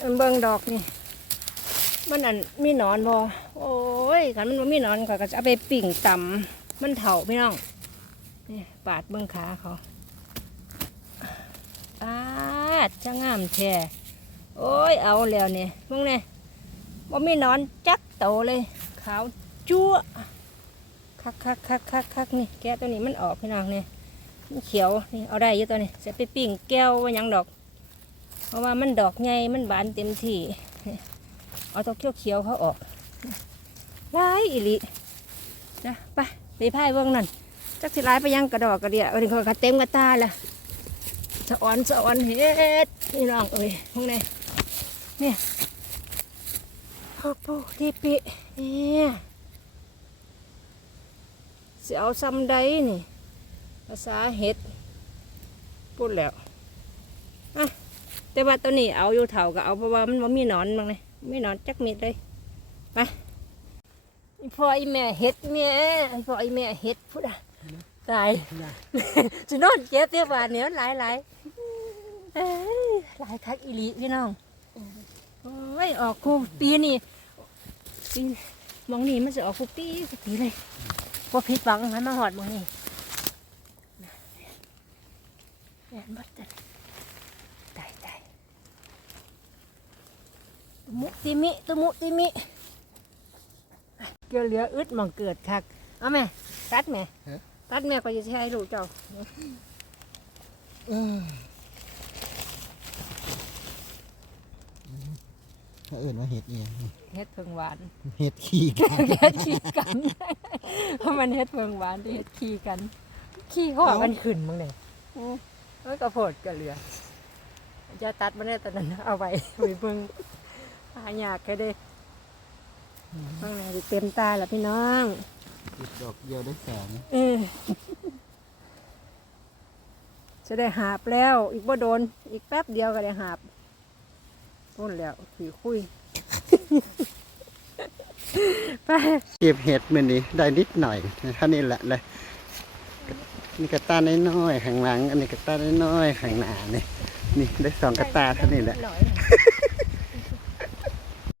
เบิ่งดอกนี่ มันอันมีหนอนบ่โอ้ยคันมันบ่มีหนอนก็จะเอาไปปิ่งตำมันเถาพี่น้องนี่ปาดเบิ่งขาเขาปาดจะงามแท้โอ้ยเอาแล้วเนี่ยมึงเนี่ยบ่มีหนอนจักโตเลยขาวจั่วคักคักคักคักคักนี่แกะตัวนี้มันออกพี่น้องเนี่ยมันเขียวนี่เอาได้เยอะตัวนี้จะไปปิ้งแก้วว่ายังดอก เพราะว่ามันดอกใหญ่มันบานเต็มที่เอาตัวเขียวเขาออกร้ายอิลินะไปไปพายเบิ่งนั่นจักสิร้ายไปยังกระดอกกระเดียเออเขาก็เต็มกระตาละสะออนสะออนเฮ็ดนี่น้องเอ้ยพวกนี้เนี่ยพ่อปูดีปิเนี่ยสิเอาซ้ำใดนี่ภาษาเฮ็ดพูดแล้ว แต่ว่าตัวนี้เอาอยู่เถาก็เอาเพราะว่ามันบ่มีหนอนบ้างเลยไม่หนอนจักม็ดเลยไปพ่ออีแม่เฮ็ดแม่พ่ออีแม่เฮ็ดพูดอะตายจะนอนเจ็บเตี้ยบาดเหนียวหลายหลายหลายคักอีหลีพี่น้องโอ้ยออกคูปีนี่ปีมองนี่มันจะออกคูปีคูปีเลยพอผิดหวังมันมาหอดมองนี่แม่นบัดจันตายตาย ตุมุติมิตุมุติมิเกลือเหลืออึดหมองเกิดคักเอาแม่ตัดแม่ตัดแม่ก็จะใช้ลูกเจ้าถ้าเอื่นว่าเห็ดเนี่ยเฮ็ดเพิงหวานเห็ดขี้กันเฮ็ดขี้กันเพราะมันเฮ็ดเพิงหวานที่เฮ็ดขี้กัน ขี้เขาว่ามันขึ้นมั้งเนี่ยเอ้ยกระโพดกระเหลือจะตัดมาได้ตอนนั้นเอาไว้ไว้เบิ่ง หายากแค่เด้บางไหนสิเต็มตาแล้วพี่น้องติดดอกเดียวได้แสนเออจะได้หาบแล้ว อีกบ่โดน อีกแป๊บเดียวก็ได้หาบต้นแล้วถือคุยไปเก็บเห็ดมือนี้ได้นิดหน่อยเท่านี้แหละเลยนี่กระตาน้อยๆข้างหลัง อันนี้กระตาน้อยๆข้างหน้านี่นี่ได้สองกระตาเท่านี้แหละหน่อย